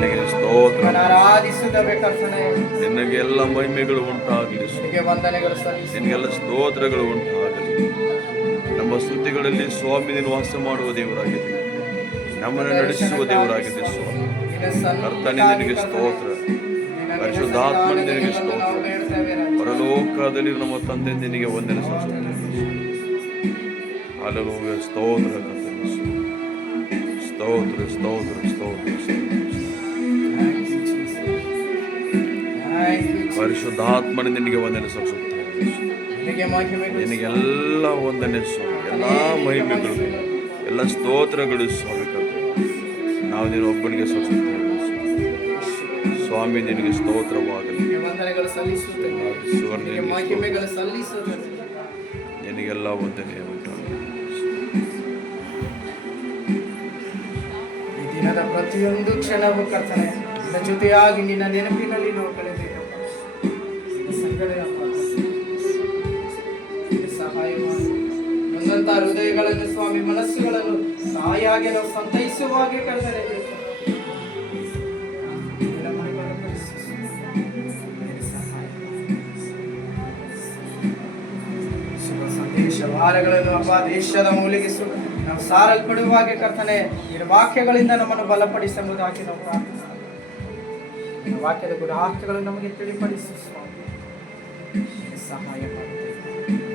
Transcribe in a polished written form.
ನಿನಗೆ ಸ್ತೋತ್ರ. ಆರಾಧಿಸುತ್ತವೆ ಕರ್ತನೆ. ನಿನಗೆ ಎಲ್ಲ ಮಹಿಮೆಗಳು ಉಂಟಾಗಲಿ. ನಿನಗೆ ವಂದನೆಗಳು ಸಲ್ಲಿಸುತ್ತೇವೆ. ನಿನಗೆಲ್ಲ ಸ್ತೋತ್ರಗಳು ಉಂಟಾಗಲಿ. ನಮ್ಮ ಸ್ತುತಿಗಳಲ್ಲಿ ಸ್ವಾಮಿ ನೀನು ವಾಸ ಮಾಡುವ ದೇವರಾಗಿದೆ, ನಮ್ಮನ್ನು ನಡೆಸುವ ದೇವರಾಗಿದೆ ಸ್ವಾಮಿ. ಕರ್ತನೇ ನಿನಗೆ ಸ್ತೋತ್ರ. ಪರಿಶುದ್ಧಾತ್ಮನೇ ನಿನಗೆ ಸ್ತೋತ್ರ. ಪರಲೋಕದಲ್ಲಿ ನಮ್ಮ ತಂದೆ ನಿನಗೆ ವಂದನೆ ಸಲ್ಲಿಸುತ್ತೇವೆ. ಹಲ್ಲೆಲೂಯಾ. ಸ್ತೋತ್ರ ಕರ್ತನೇ. ಸ್ತೋತ್ರ ಸ್ತೋತ್ರ ಸ್ತೋತ್ರ ಪರಿಶುದ್ಧಾತ್ಮನೇ ನಿನಗೆ ವಂದನೆ ಸಲ್ಲಿಸುತ್ತೇವೆ. ನಿನಗೆಲ್ಲ ವಂದನೆ ಸ್ವಾಮಿ, ಎಲ್ಲ ಮಹಿಮೆಗಳು, ಎಲ್ಲ ಸ್ತೋತ್ರಗಳು ಸ್ವಾಮಿ. ನಾವು ನೀನು ಒಬ್ಬನಿಗೆ ಸಲ್ಲಿಸುತ್ತೇವೆ ಸ್ವಾಮಿ. ನಿನಗೆ ಸ್ತೋತ್ರವಾಗಲಿ. ನಿನಗೆಲ್ಲ ವಂದನೆ ಉಂಟಾಗಲಿ. ಈ ದಿನದ ಪ್ರತಿಯೊಂದು ಕ್ಷಣವೂ ಕರ್ತನೆ ನಿನ್ನ ಜೊತೆಯಾಗಿ ನಿನ್ನ ನೆನಪಿನಲ್ಲಿ ನಾವು ಕಳೆದಿದ್ದೆವು. ಸಹಾಯ ಮಾಡಿ ನೊಂದಂತ ಹೃದಯಗಳನ್ನು ಸ್ವಾಮಿ, ಮನಸ್ಸುಗಳನ್ನು ತಾಯಿಯಾಗಿ ನಾವು ಸಂತೈಸುವ ಹಾಗೆ ಕರ್ತನೆ ಸಂದೇಶವಾರಗಳನ್ನು ಅಪ್ಪ ದೇಶದ ಮೂಲೆಗೆ ನಾವು ಸಾರಲ್ಪಡುವ ಹಾಗೆ ಕರ್ತನೆ ನಿನ್ನ ವಾಕ್ಯಗಳಿಂದ ನಮ್ಮನ್ನು ಬಲಪಡಿಸುವುದಾಗಿ ನಾವು ಪ್ರಾರ್ಥಿಸ್ತೇವೆ. ವಾಕ್ಯದ ಗುಣ ವಾಕ್ಯಗಳನ್ನು ನಮಗೆ ತಿಳಿಪಡಿಸಿ ಸ್ವಾಮಿ, ಸಹಾಯ ಮಾಡುತ್ತೇವೆ.